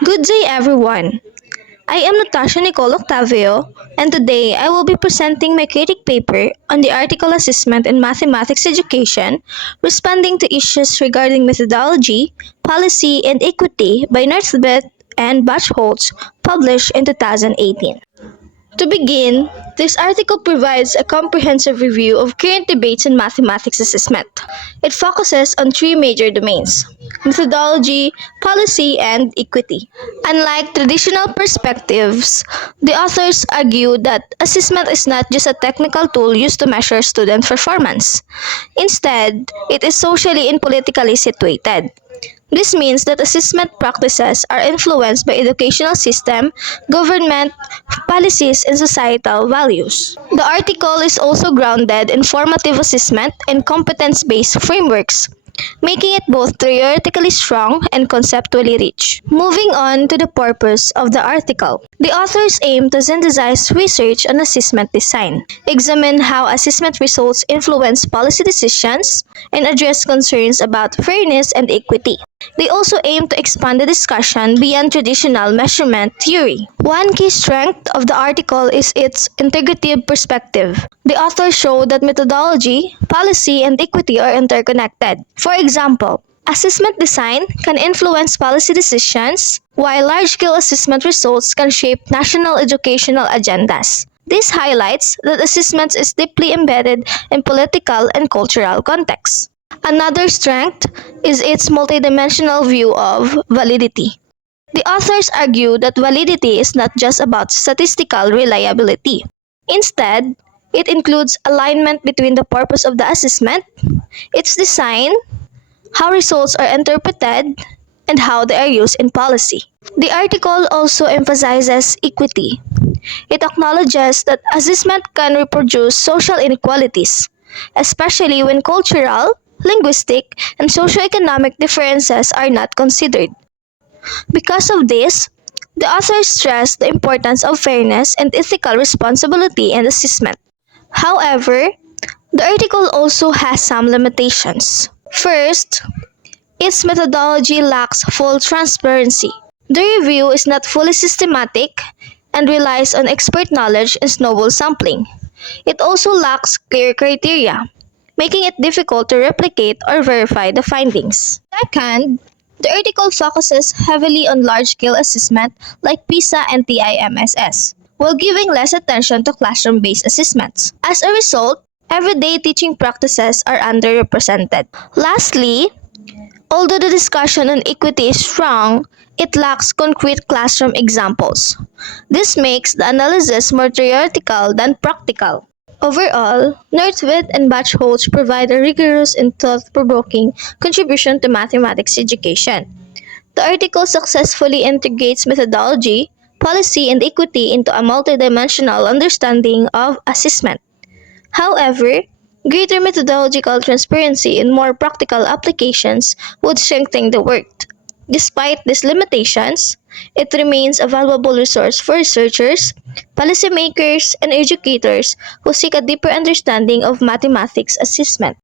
Good day, everyone. I am Natasha Nicole Octavio, and today I will be presenting my critic paper on the article Assessment in Mathematics Education, responding to issues regarding methodology, policy, and equity by Northbeth and Bachholz, published in 2018. To begin, this article provides a comprehensive review of current debates in mathematics assessment. It focuses on three major domains: methodology, policy, and equity. Unlike traditional perspectives, the authors argue that assessment is not just a technical tool used to measure student performance. Instead, it is socially and politically situated. This means that assessment practices are influenced by educational system, government, policies, and societal values. The article is also grounded in formative assessment and competence-based frameworks, making it both theoretically strong and conceptually rich. Moving on to the purpose of the article. The authors aim to synthesize research on assessment design, examine how assessment results influence policy decisions, and address concerns about fairness and equity. They also aim to expand the discussion beyond traditional measurement theory. One key strength of the article is its integrative perspective. The authors show that methodology, policy, and equity are interconnected. For example, assessment design can influence policy decisions, while large-scale assessment results can shape national educational agendas. This highlights that assessment is deeply embedded in political and cultural contexts. Another strength is its multidimensional view of validity. The authors argue that validity is not just about statistical reliability. Instead, it includes alignment between the purpose of the assessment, its design, how results are interpreted, and how they are used in policy. The article also emphasizes equity. It acknowledges that assessment can reproduce social inequalities, especially when cultural, linguistic, and socioeconomic differences are not considered. Because of this, the authors stress the importance of fairness and ethical responsibility in assessment. However, the article also has some limitations. First, its methodology lacks full transparency. The review is not fully systematic and relies on expert knowledge and snowball sampling. It also lacks clear criteria, making it difficult to replicate or verify the findings. Second, the article focuses heavily on large-scale assessment like PISA and TIMSS, while giving less attention to classroom-based assessments. As a result, everyday teaching practices are underrepresented. Lastly, although the discussion on equity is strong, it lacks concrete classroom examples. This makes the analysis more theoretical than practical. Overall, Northwood and Bachholz provide a rigorous and thought-provoking contribution to mathematics education. The article successfully integrates methodology, policy, and equity into a multidimensional understanding of assessment. However, greater methodological transparency and more practical applications would strengthen the work. Despite these limitations, it remains a valuable resource for researchers, policymakers, and educators who seek a deeper understanding of mathematics assessment.